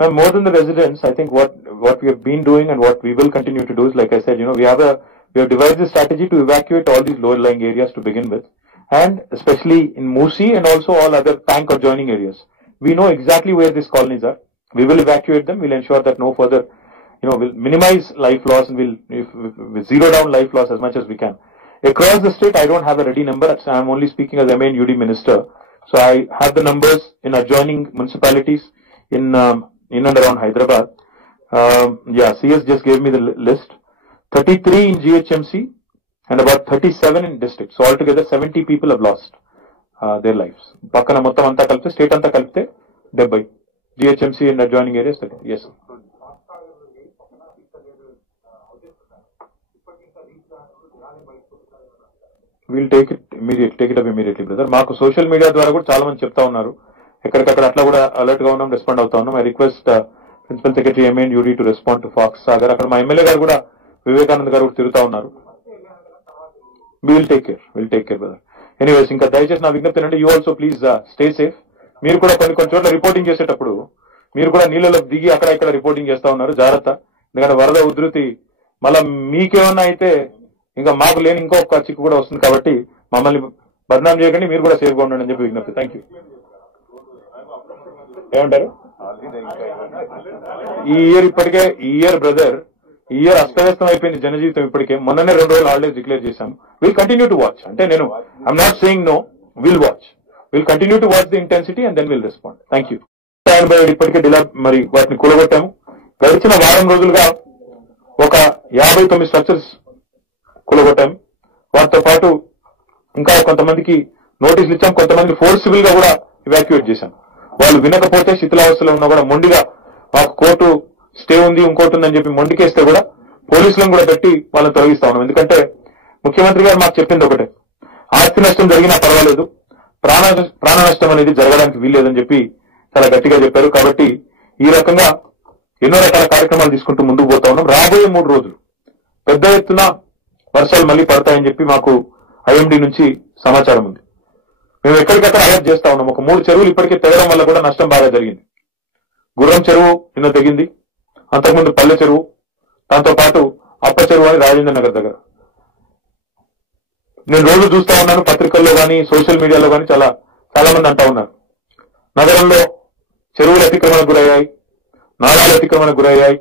More than the residents, I think what we have been doing and what we will continue to do is, like I said, we have devised a strategy to evacuate all these lower-lying areas to begin with, and especially in Musi and also all other tank adjoining areas. We know exactly where these colonies are. We will evacuate them. We'll ensure that no further, we'll minimize life loss and we'll zero down life loss as much as we can. Across the state, I don't have a ready number. I'm only speaking as MA and UD minister. So I have the numbers in adjoining municipalities in and around Hyderabad. CS just gave me the list. 33 in GHMC and about 37 in districts. So altogether 70 people have lost their lives. Pakkana mottam anta kalpite, state anta kalpite 70. GHMC and adjoining areas. Yes. We'll take it up immediately, brother. Maaku social media ద్వారా కూడా చాలా మంది చెప్తా ఉన్నారు. ఎక్కడికక్కడ అట్లా కూడా alert గా ఉన్నాం, రెస్పాండ్ అవుతా ఉన్నాం. I request principal secretary MA and UD to respond to Fox Sagar. అక్కడ మా ఎమ్మెల్యే గారు కూడా వివేకానంద్ గారు కూడా తిరుగుతా ఉన్నారు. Will take care brother. Anyways, ఇంకా దయచేసి నా విజ్ఞప్తి ఏంటంటే you also please stay safe. మీరు కూడా కొన్ని చోట్ల రిపోర్టింగ్ చేసేటప్పుడు మీరు కూడా నీళ్ళలో దిగి అక్కడ ఇక్కడ రిపోర్టింగ్ చేస్తా ఉన్నారు. జాగ్రత్త. ఎందుకంటే వరద ఉధృతి మళ్ళా మీకేమన్నా అయితే ఇంకా మాకు లేని ఇంకొక చిక్కు కూడా వస్తుంది. కాబట్టి మమ్మల్ని బదనాం చేయకండి, మీరు కూడా సేఫ్ గా ఉండండి అని చెప్పి విజ్ఞప్తి. Thank you. ఏమంటారు? ఈ ఇయర్ బ్రదర్, ఈ ఇయర్ అస్తవ్యస్తం అయిపోయింది జనజీవితం. ఇప్పటికే మొన్ననే 2 రోజులు హాలిడేస్ డిక్లేర్ చేశాము. Will continue to watch. అంటే నేను I'm not saying no, will watch. Will continue to watch the intensity and then will respond. Thank you. ఇప్పటికే మరి వాటిని కూలగొట్టాము. గడిచిన వారం రోజులుగా ఒక 59 స్ట్రక్చర్స్ కూలగొట్టాము. వాటితో పాటు ఇంకా కొంతమందికి నోటీసులు ఇచ్చాం. కొంతమంది ఫోర్సిబుల్ గా కూడా ఇవాక్యుయేట్ చేశాం. వాళ్ళు వినకపోతే శిథిలావస్థలో ఉన్నా కూడా మొండిగా మాకు కోర్టు స్టే ఉంది, ఇంకోటి ఉందని చెప్పి మొండికేస్తే కూడా పోలీసులను కూడా పెట్టి వాళ్ళని తొలగిస్తా ఉన్నాం. ఎందుకంటే ముఖ్యమంత్రి గారు మాకు చెప్పింది ఒకటే, ఆస్తి నష్టం జరిగినా పర్వాలేదు, ప్రాణ నష్టం అనేది జరగడానికి వీల్లేదని చెప్పి చాలా గట్టిగా చెప్పారు. కాబట్టి ఈ రకంగా ఎన్నో రకాల కార్యక్రమాలు తీసుకుంటూ ముందుకు పోతా ఉన్నాం. రాబోయే 3 రోజులు పెద్ద ఎత్తున వర్షాలు మళ్లీ పడతాయని చెప్పి మాకు ఐఎండీ నుంచి సమాచారం ఉంది. మేము ఎక్కడికక్కడ అలర్ట్ చేస్తా ఉన్నాం. ఒక 3 చెరువులు ఇప్పటికే తెగడం వల్ల కూడా నష్టం బాగా జరిగింది. గుర్రం చెరువు నిన్న తెగింది, అంతకుముందు పల్లె చెరువు, దాంతో పాటు అప్ప చెరువు అని రాజేంద్ర నగర్ దగ్గర. నేను రోజు చూస్తా ఉన్నాను పత్రికల్లో కానీ సోషల్ మీడియాలో కానీ చాలా మంది అంటా ఉన్నారు, నగరంలో చెరువులు అతిక్రమణకు గురయ్యాయి, నాలాలు అతిక్రమణకు గురయ్యాయి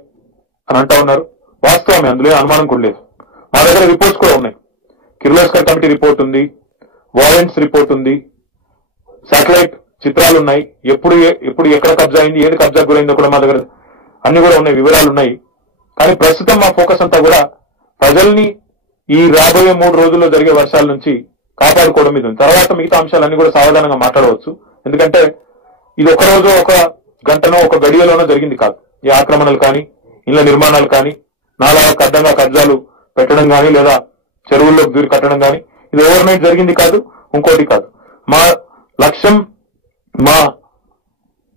అని అంటా ఉన్నారు. వాస్తవమే, అందులో అనుమానం కూడా లేదు. మా దగ్గర రిపోర్ట్స్ కూడా ఉన్నాయి. కిర్లోస్కర్ కమిటీ రిపోర్ట్ ఉంది, వారెంట్స్ రిపోర్ట్ ఉంది, శాటిలైట్ చిత్రాలు ఉన్నాయి. ఎప్పుడు ఎక్కడ కబ్జా అయింది, ఏది కబ్జా గురైందో కూడా మా దగ్గర అన్ని కూడా ఉన్నాయి, వివరాలు ఉన్నాయి. కానీ ప్రస్తుతం మా ఫోకస్ అంతా కూడా ప్రజల్ని ఈ రాబోయే 3 రోజుల్లో జరిగే వర్షాల నుంచి కాపాడుకోవడం మీద ఉంది. తర్వాత మిగతా అంశాలన్నీ కూడా సావధానంగా మాట్లాడవచ్చు. ఎందుకంటే ఇది ఒక రోజు, ఒక గంటనో, ఒక గడియలోనో జరిగింది కాదు. ఈ ఆక్రమణలు కానీ, ఇళ్ల నిర్మాణాలు కానీ, నాలాలకు అడ్డంగా కబ్జాలు పెట్టడం కానీ, లేదా చెరువుల్లోకి దూరి కట్టడం కానీ, ఇది ఓవర్ నైట్ జరిగింది కాదు, ఇంకోటి కాదు. మా లక్ష్యం, మా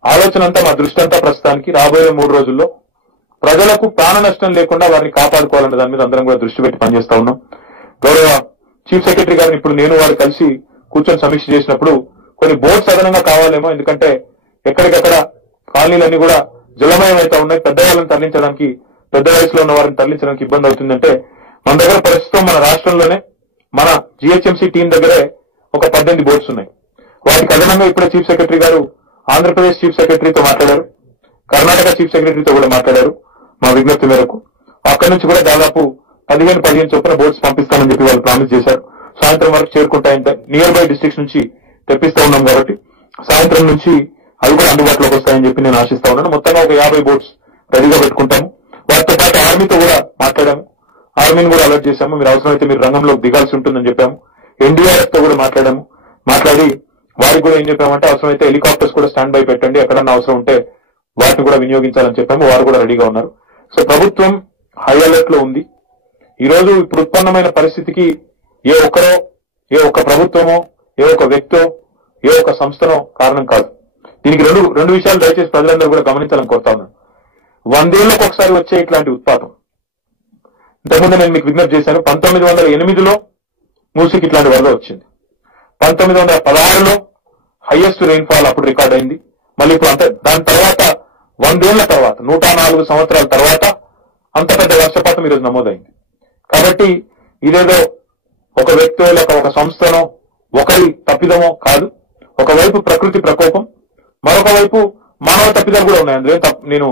ఆలోచన అంతా, మా దృష్టి అంతా ప్రస్తుతానికి రాబోయే 3 రోజుల్లో ప్రజలకు ప్రాణ నష్టం లేకుండా వారిని కాపాడుకోవాలన్న దాని మీద అందరం కూడా దృష్టి పెట్టి పనిచేస్తా ఉన్నాం. గౌరవ చీఫ్ సెక్రటరీ గారిని ఇప్పుడు నేను వారు కలిసి కూర్చొని సమీక్ష చేసినప్పుడు కొన్ని బోట్స్ అదనంగా కావాలేమో, ఎందుకంటే ఎక్కడికక్కడ కాలనీలన్నీ కూడా జలమయం అయితే ఉన్నాయి. పెద్దవాళ్ళని తరలించడానికి, పెద్ద వయసులో ఉన్న వారిని తరలించడానికి ఇబ్బంది అవుతుందంటే మన దగ్గర ప్రస్తుతం మన రాష్ట్రంలోనే మన జిహెచ్ఎంసీ టీం దగ్గరే ఒక 18 బోట్స్ ఉన్నాయి. వాటికి అదనంగా ఇప్పుడే చీఫ్ సెక్రటరీ గారు ఆంధ్రప్రదేశ్ చీఫ్ సెక్రటరీతో మాట్లాడారు, కర్ణాటక చీఫ్ సెక్రటరీతో కూడా మాట్లాడారు. మా విజ్ఞప్తి మేరకు అక్కడి నుంచి కూడా దాదాపు 15 చొప్పున బోట్స్ పంపిస్తామని చెప్పి వాళ్ళు ప్రామిస్ చేశారు. సాయంత్రం వరకు చేరుకుంటాయంత నియర్ బై డిస్ట్రిక్ట్స్ నుంచి తెప్పిస్తా ఉన్నాం కాబట్టి సాయంత్రం నుంచి అవి కూడా అందుబాటులోకి వస్తాయని చెప్పి నేను ఆశిస్తా ఉన్నాను. మొత్తంగా ఒక 50 బోట్స్ రెడీగా పెట్టుకుంటాము. వాటితో పాటు ఆర్మీతో కూడా మాట్లాడాము, ఆర్మీని కూడా అలర్ట్ చేశాము. మీరు అవసరమైతే మీరు రంగంలోకి దిగాల్సి ఉంటుందని చెప్పాము. ఎన్డీఆర్ఎఫ్ తో కూడా మాట్లాడి వారికి కూడా ఏం చెప్పామంటే అవసరమైతే హెలికాప్టర్స్ కూడా స్టాండ్ బై పెట్టండి, ఎక్కడన్నా అవసరం ఉంటే వాటిని కూడా వినియోగించాలని చెప్పాము. వారు కూడా రెడీగా ఉన్నారు. సో ప్రభుత్వం హై అలర్ట్ లో ఉంది. ఈ రోజు ఇప్పుడు ఉత్పన్నమైన పరిస్థితికి ఏ ఒక్క ప్రభుత్వమో, ఏ ఒక్క వ్యక్తో, ఏ ఒక్క సంస్థనో కారణం కాదు. దీనికి రెండు విషయాలు దయచేసి ప్రజలందరూ కూడా గమనించాలని కోరుతా ఉన్నాను. 100 ఏళ్లకు ఒకసారి వచ్చే ఇట్లాంటి ఉత్పాతం. ఇంతకుముందు నేను మీకు విజ్ఞప్తి చేశాను, 1908లో మూసికి ఇట్లాంటి వరద వచ్చింది. 1916లో హైయెస్ట్ రెయిన్ఫాల్ అప్పుడు రికార్డ్ అయింది. మళ్ళీ ఇప్పుడు దాని తర్వాత 100 ఏళ్ల తర్వాత 104 సంవత్సరాల తర్వాత అంత పెద్ద వర్షపాతం ఈరోజు నమోదైంది. కాబట్టి ఇదేదో ఒక వ్యక్తి లేక ఒక సంస్థనో ఒకరి తప్పిదమో కాదు. ఒకవైపు ప్రకృతి ప్రకోపం, మరొక వైపు మానవ తప్పిదాలు కూడా ఉన్నాయి. అందులో నేను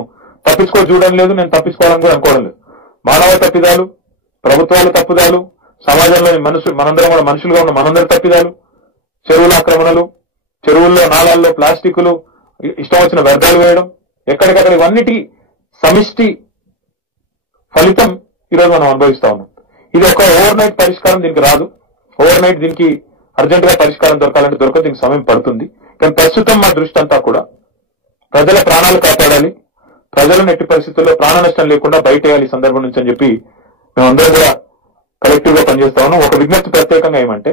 చూడడం లేదు, నేను తప్పించుకోవాలని కూడా అనుకోవడం లేదు. మానవ తప్పిదాలు, ప్రభుత్వాల తప్పిదాలు, సమాజంలోని మనందరం కూడా మనుషులుగా ఉన్న మనందరి తప్పిదాలు, చెరువుల ఆక్రమణలు, చెరువుల్లో నాళాల్లో ప్లాస్టిక్లు, ఇష్టం వచ్చిన వ్యర్థాలు వేయడం, ఎక్కడికక్కడ ఇవన్నిటి సమిష్టి ఫలితం ఈరోజు మనం అనుభవిస్తా ఉన్నాం. ఇది ఒక ఓవర్ నైట్ పరిష్కారం దీనికి రాదు. ఓవర్ నైట్ దీనికి అర్జెంట్ గా పరిష్కారం దొరకాలంటే దొరకదు, దీనికి సమయం పడుతుంది. కానీ ప్రస్తుతం మా దృష్టి అంతా కూడా ప్రజల ప్రాణాలు కాపాడాలి, ప్రజలను ఎట్టి పరిస్థితుల్లో ప్రాణ నష్టం లేకుండా బయటేయాలి ఈ సందర్భం నుంచి అని చెప్పి మేమందరం కూడా కలెక్టివ్ గా పనిచేస్తా ఉన్నాం. ఒక విజ్ఞప్తి ప్రత్యేకంగా ఏమంటే,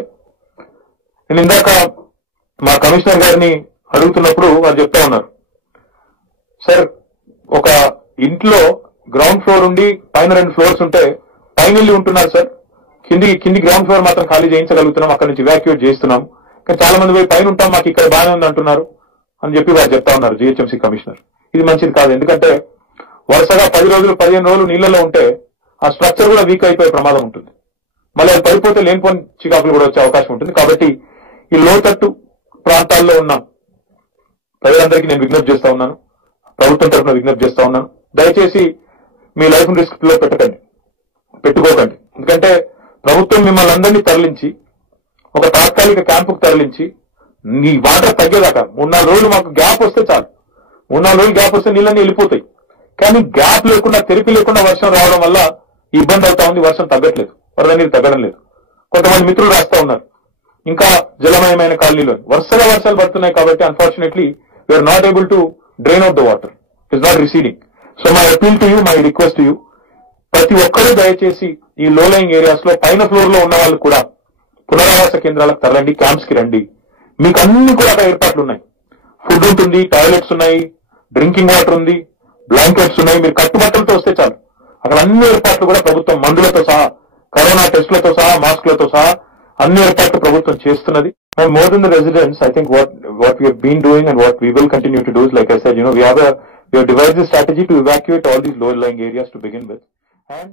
నేను ఇందాక మా కమిషనర్ గారిని అడుగుతున్నప్పుడు వారు చెప్తా ఉన్నారు, సార్ ఒక ఇంట్లో గ్రౌండ్ ఫ్లోర్ ఉండి పైన 2 ఫ్లోర్స్ ఉంటే పైన వెళ్ళి ఉంటున్నారు సార్, కింది గ్రౌండ్ ఫ్లోర్ మాత్రం ఖాళీ చేయించగలుగుతున్నాం, అక్కడి నుంచి ఇవాక్యుయేట్ చేస్తున్నాం, కానీ చాలా మంది పోయి పైన ఉంటాం, మాకు ఇక్కడ బాగానే ఉంది అంటున్నారు అని చెప్పి వారు చెప్తా ఉన్నారు జిహెచ్ఎంసీ కమిషనర్. ఇది మంచిది కాదు. ఎందుకంటే వరుసగా 10 రోజులు 15 రోజులు నీళ్లలో ఉంటే ఆ స్ట్రక్చర్ కూడా వీక్ అయిపోయే ప్రమాదం ఉంటుంది. మళ్ళీ అది పడిపోతే లేనిపోని చికాకులు కూడా వచ్చే అవకాశం ఉంటుంది. కాబట్టి ఈ లోతట్టు ప్రాంతాల్లో ఉన్న ప్రజలందరికీ నేను విజ్ఞప్తి చేస్తా ఉన్నాను, ప్రభుత్వం తరఫున విజ్ఞప్తి చేస్తా ఉన్నాను, దయచేసి మీ లైఫ్ రిస్క్ లో పెట్టుకోకండి. ఎందుకంటే ప్రభుత్వం మిమ్మల్ని అందరినీ తరలించి ఒక తాత్కాలిక క్యాంపుకు తరలించి నీ వాటర్ తగ్గేదాకా 3-4 రోజులు మాకు గ్యాప్ వస్తే చాలు. 3-4 రోజులు గ్యాప్ వస్తే నీళ్ళన్నీ వెళ్ళిపోతాయి. కానీ గ్యాప్ లేకుండా, తెరిపి లేకుండా వర్షం రావడం వల్ల ఇబ్బంది అవుతా ఉంది. వర్షం తగ్గట్లేదు, వరద నీరు తగ్గడం లేదు. కొంతమంది మిత్రులు రాస్తా ఉన్నారు ఇంకా జలమయమైన కాలనీలో వరుసగా వర్షాలు పడుతున్నాయి కాబట్టి unfortunately we're not able to drain out the water, it's not receding. So my appeal to you, my request to you, ప్రతి ఒక్కరూ దయచేసి ఈ లో లయింగ్ ఏరియాస్ లో పైన ఫ్లోర్ లో ఉన్న వాళ్ళు కూడా పునరావాస కేంద్రాలకు తరలండి, క్యాంప్స్ కి రండి. మీకు అన్ని కూడా అక్కడ ఏర్పాట్లు ఉన్నాయి. ఫుడ్ ఉంటుంది, టాయిలెట్స్ ఉన్నాయి, డ్రింకింగ్ వాటర్ ఉంది, బ్లాంకెట్స్ ఉన్నాయి. మీరు కట్టుబట్టలతో వస్తే చాలు. అక్కడ అన్ని ఏర్పాట్లు కూడా ప్రభుత్వం మందులతో సహా, కరోనా టెస్టులతో సహా, మాస్కులతో సహా అన్ని ఏర్పాట్లు ప్రభుత్వం చేస్తున్నది. And more than the residents, I think what we have been doing and what we will continue to do is, like I said, we have devised a strategy to evacuate all these low-lying areas to begin with. And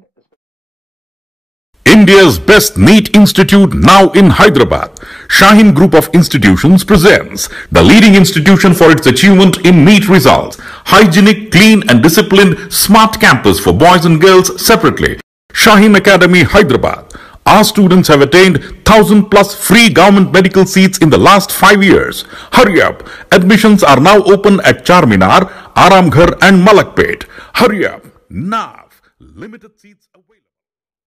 India's best NEET institute now in Hyderabad. Shaheen Group of Institutions presents the leading institution for its achievement in NEET results. Hygienic, clean and disciplined smart campus for boys and girls separately. Shaheen Academy, Hyderabad. Our students have attained 1,000 plus free government medical seats in the last 5 years. Hurry up. Admissions are now open at Charminar, Aramghar and Malakpet. Hurry up. Now. Limited seats available.